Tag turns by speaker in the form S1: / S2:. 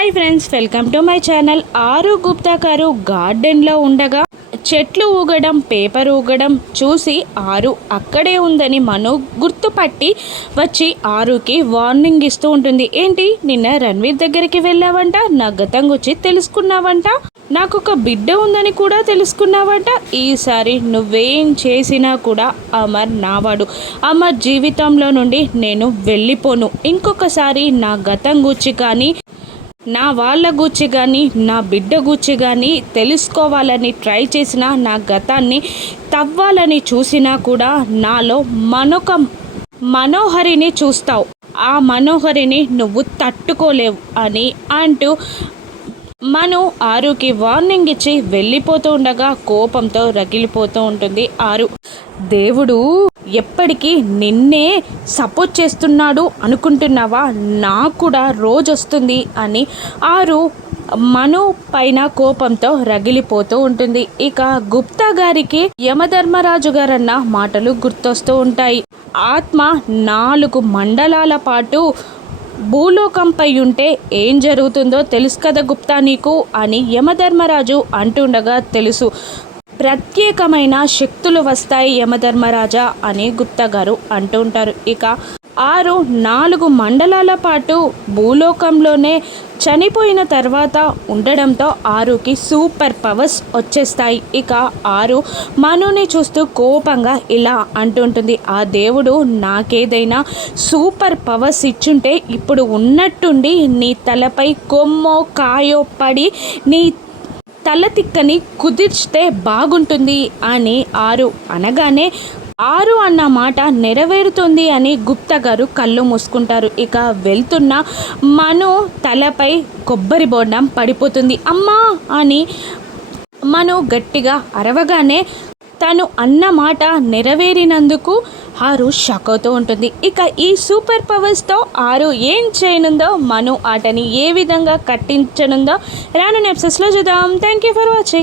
S1: Hi friends welcome to my channel. ఆరు గుప్తా గారు గార్డెన్లో ఉండగా చెట్లు ఊగడం పేపర్ ఊగడం చూసి ఆరు అక్కడే ఉందని మను గుర్తుపట్టి వచ్చి ఆరుకి వార్నింగ్ ఇస్తూ ఉంటుంది. ఏంటి? నిన్న రణ్వీర్ దగ్గరికి వెళ్ళావంట? నా గతం గురించి తెలుసుకున్నావంట? నాకు ఒక బిడ్డ ఉందని కూడా తెలుసుకున్నావంట? ఈసారి నువ్వేం చేసినా కూడా అమర్ నావాడు. అమర్ జీవితంలో నుండి నేను వెళ్ళిపోను. ఇంకొకసారి నా గతం గుచ్చి కానీ నా వాళ్ళ గూర్చి కానీ నా బిడ్డ గూర్చి కానీ తెలుసుకోవాలని ట్రై చేసినా నా గతాన్ని తవ్వాలని చూసినా కూడా నాలో మనొక మనోహరిని చూస్తావు. ఆ మనోహరిని నువ్వు తట్టుకోలేవు అని అంటూ మను ఆరుకి వార్నింగ్ ఇచ్చి వెళ్ళిపోతూ ఉండగా కోపంతో రగిలిపోతూ ఉంటుంది ఆరు. దేవుడు! ఎప్పటికీ నిన్నే సపోర్ట్ చేస్తున్నాడు అనుకుంటున్నావా? నాకు కూడా రోజు వస్తుంది అని ఆరు మను పైన కోపంతో రగిలిపోతూ ఉంటుంది. ఇక గుప్తా గారికి యమధర్మరాజు గారన్న మాటలు గుర్తొస్తూ ఉంటాయి. ఆత్మ నాలుగు మండలాల పాటు భూలోకంపై ఉంటే ఏం జరుగుతుందో తెలుసు కదా గుప్తా నీకు అని యమధర్మరాజు అంటుండగా తెలుసు. ప్రత్యేకమైన శక్తులు వస్తాయి యమధర్మరాజా అని గుప్తా గారు అంటూ ఉంటారు. ఇక ఆరు నాలుగు మండలాల పాటు భూలోకంలోనే చనిపోయిన తర్వాత ఉండడంతో ఆరుకి సూపర్ పవర్స్ వచ్చేస్తాయి. ఇక ఆరు మనుని చూస్తూ కోపంగా ఇలా అంటుంటుంది ఆ దేవుడు నాకేదైనా సూపర్ పవర్స్ ఇచ్చుంటే ఇప్పుడు ఉన్నట్టుండి నీ తలపై కొమ్మో కాయో పడి నీ తల తిక్కని కుదిర్చితే బాగుంటుంది అని ఆరు అనగానే ఆరు అన్న మాట నెరవేరుతుంది అని గుప్తా గారు కళ్ళు మూసుకుంటారు. ఇక వెళ్తున్న మను తలపై కొబ్బరి బోండం పడిపోతుంది. అమ్మా! అని మను గట్టిగా అరవగానే తను అన్న మాట నెరవేరినందుకు ఆరు షాక్ అవుతూ ఉంటుంది. ఇక ఈ సూపర్ పవర్స్తో ఆరు ఏం చేయనుందో మను ఆటని ఏ విధంగా కట్టించనుందో రాను ఎపిసోడ్స్లో చూద్దాం. Thank you for watching